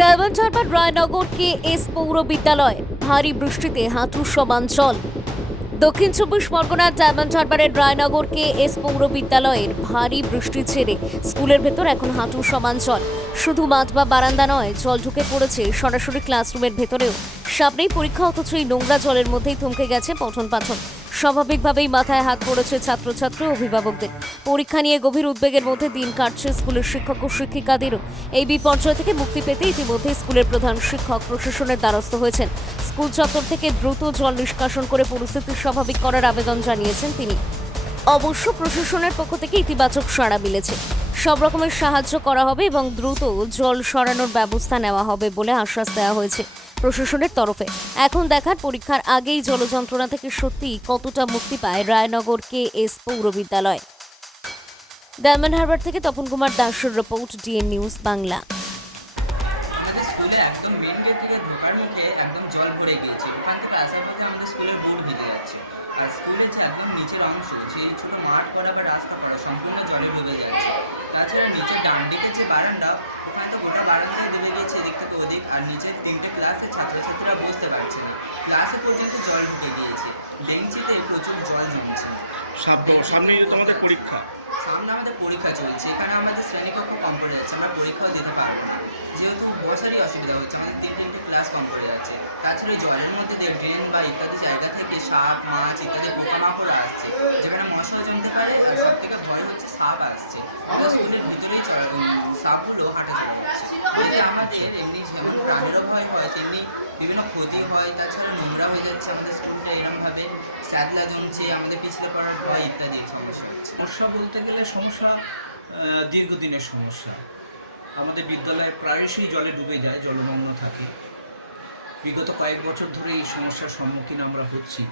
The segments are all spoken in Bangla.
Diamond Harbour Raynagar K S পৌর বিদ্যালয় ভারী বৃষ্টিতে হাঁটু সমান জল। দক্ষিণ চব্বিশ পরগনার ডায়মন্ড হারবারের রায়নগর কে এস পৌর বিদ্যালয়ের ভারী বৃষ্টির ছেড়ে স্কুলের ভেতর এখন হাঁটু সমান জল। শুধু মাঠ বা বারান্দা নয়, জল ঢুকে পড়েছে সরাসরি ক্লাসরুমের ভেতরেও। সামনেই পরীক্ষা, অথচ এই নোংরা জলের মধ্যেই থমকে গেছে পঠন পাঠন। স্বাভাবিকভাবেই মাথায় হাত পড়েছে ছাত্রছাত্রী ও অভিভাবকদের। পরীক্ষা নিয়ে গভীর উদ্বেগের মধ্যে দিন কাটছে স্কুলের শিক্ষক ও শিক্ষিকাদেরও। এই বিপর্যয় থেকে মুক্তি পেতে ইতিমধ্যে স্কুলের প্রধান শিক্ষক প্রশাসনের দ্বারস্থ হয়েছেন। স্কুল চত্বর থেকে দ্রুত জল নিষ্কাশন করে পরিস্থিতি স্বাভাবিক করার আবেদন জানিয়েছেন তিনি। অবশ্য প্রশাসনের পক্ষ থেকে ইতিবাচক সাড়া মিলেছে। সব রকমের সাহায্য করা হবে এবং দ্রুত জল সরানোর ব্যবস্থা নেওয়া হবে বলে আশ্বাস দেওয়া হয়েছে প্রশাসনের তরফে। এখন দেখার, পরীক্ষার আগেই জলযন্ত্রণা থেকে সত্যি কতটা মুক্তি পায় রায়নগর কে এস পৌর বিদ্যালয়। ডায়মন্ড হারবার থেকে তপন কুমার দাসের রিপোর্ট, ডিএন নিউজ বাংলা। আমাদের স্কুলে একদম মেন গেট থেকে ঢোকার মুখে একদম জল ভরে গিয়েছে। ওখান থেকে আসার পথে আমাদের স্কুলের বোর্ড ভিজে যাচ্ছে। আর স্কুলের যে একদম নিচের অংশ, সেই ছোটো মাঠ করা বা রাস্তা করা সম্পূর্ণ জলে ডুবে যাচ্ছে। তাছাড়া নিচের ডান দিকে যে বারান্দা, ওখানে তো গোটা বারান্দায় ডুবে গেছে এদিক থেকে ওদিক। আর নিচের তিনটে ক্লাসে ছাত্রছাত্রীরা বসতে পারছে না, ক্লাসে পর্যন্ত জল ঢুকে গিয়েছে। বেঞ্চিতে প্রচুর জল জমছে। সামনেই তোমাদের পরীক্ষা, সামনে আমাদের পরীক্ষা চলছে, এখানে আমাদের শ্রেণীকক্ষ কম পড়ে যাচ্ছে, আমরা পরীক্ষাও দিতে পারবো না, যেহেতু বসারই অসুবিধা হচ্ছে। আমাদের তিনটে ক্লাস কম পড়ে যাচ্ছে। তাছাড়া জলের মধ্যে দিয়ে ড্রেন বা ইত্যাদি জায়গা থেকে সাপ, মাছ ইত্যাদি পোকামাকড় আসছে, যেখানে মশা জমতে পারে। আর সব থেকে ভয় হচ্ছে সাপ আসছে। আমাদের স্কুলের ভিতরেই সাপগুলো হাঁটাচলা করছে। এতে আমাদের এমনি যেমন প্রাণেরও ভয় হয়, তেমনি বিভিন্ন ক্ষতি হয়। তাছাড়া নোংরা হয়ে যাচ্ছে আমাদের স্কুলটা, এরমভাবে স্যাদলা জমছে, আমাদের পিছলে পড়ার ভয় ইত্যাদি সমস্যা হচ্ছে। সমস্যা বলতে গেলে সমস্যা দীর্ঘদিনের সমস্যা। আমাদের বিদ্যালয়ে প্রায়শই জলে ডুবে যায়, জলমগ্ন থাকে। বিগত কয়েক বছর ধরে এই সমস্যার সম্মুখীন আমরা হচ্ছি।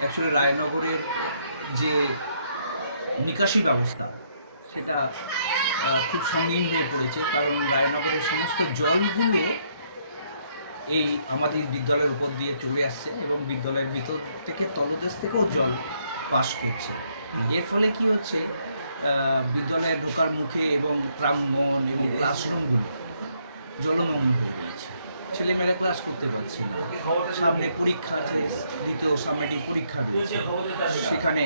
অ্যাকচুয়ালি রায়নগরের যে নিকাশি ব্যবস্থা, সেটা খুব সঙ্গীন হয়ে পড়েছে, কারণ রায়নগরের সমস্ত জলগুলো এই আমাদের বিদ্যালয়ের উপর দিয়ে চলে আসছে এবং বিদ্যালয়ের ভিতর থেকে তলদেশ থেকেও জল পাস করছে। এর ফলে কি হচ্ছে, বিদ্যালয়ে ঢোকার মুখে এবং প্রাঙ্গণ এবং ক্লাসরুমগুলো জলমগ্ন হয়ে গিয়েছে। ছেলেমেয়েরা ক্লাস করতে পারছে না। সামনে পরীক্ষা আছে, দ্বিতীয় সামনেটি পরীক্ষা রয়েছে। সেখানে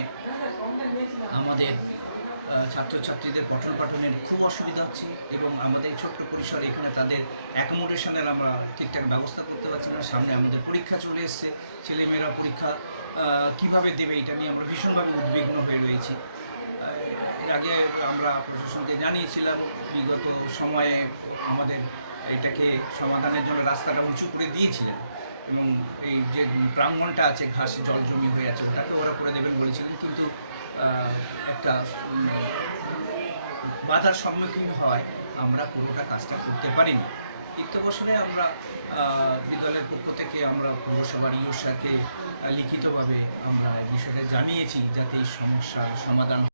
আমাদের ছাত্রছাত্রীদের পঠন পাঠনের খুব অসুবিধা হচ্ছে এবং আমাদের ছোট্ট পরিসরে এখানে তাদের অ্যাকোমোডেশনের আমরা ঠিকঠাক ব্যবস্থা করতে পারছি না। সামনে আমাদের পরীক্ষা চলে এসছে, ছেলেমেয়েরা পরীক্ষা কীভাবে দেবে এটা নিয়ে আমরা ভীষণভাবে উদ্বিগ্ন হয়ে রয়েছি। এর আগে আমরা প্রশাসনকে জানিয়েছিলাম, বিগত সময়ে আমাদের এটাকে সমাধানের জন্য রাস্তাটা উঁচু করে দিয়েছিলেন এবং এই যে প্রাঙ্গণটা আছে ঘাসে জল জমি হয়ে আছে, ওটাকে ওরা করে দেবেন বলেছিলেন, কিন্তু একটা বাধার সম্মুখীন হয় আমরা পুরোটা কাজটা করতে পারিনি। বছরে আমরা বিদ্যালয়ের পক্ষ থেকে আমরা পৌরসভার ইও স্যারকে লিখিতভাবে আমরা এই বিষয়টা জানিয়েছি, যাতে এই সমস্যার সমাধান